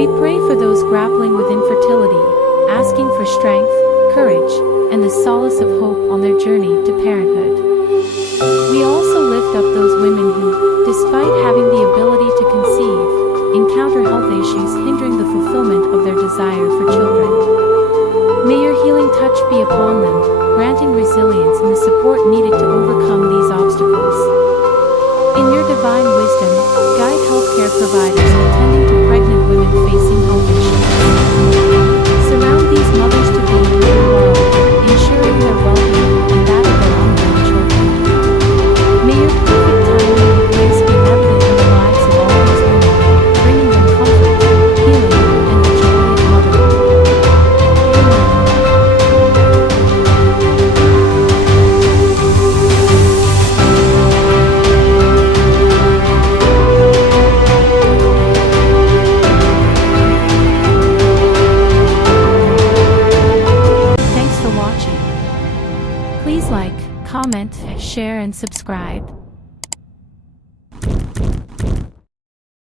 We pray for those grappling with infertility, asking for strength, courage, and the solace of hope on their journey to parenthood. We also lift up those women who, despite having the ability to conceive, encounter health issues hindering the fulfillment of their desire for children. May your healing touch be upon them, granting resilience and the support needed to overcome these obstacles. In your divine wisdom, guide healthcare providers attending to pregnant women facing health issues. Surround these mothers-to-be with your love, ensuring their well-being and that of their unborn children. May your perfect timing and grace be evident in the lives of all these women, bringing them comfort, healing, and the joy of motherhood. Thanks for watching. Please like, comment, share, and subscribe.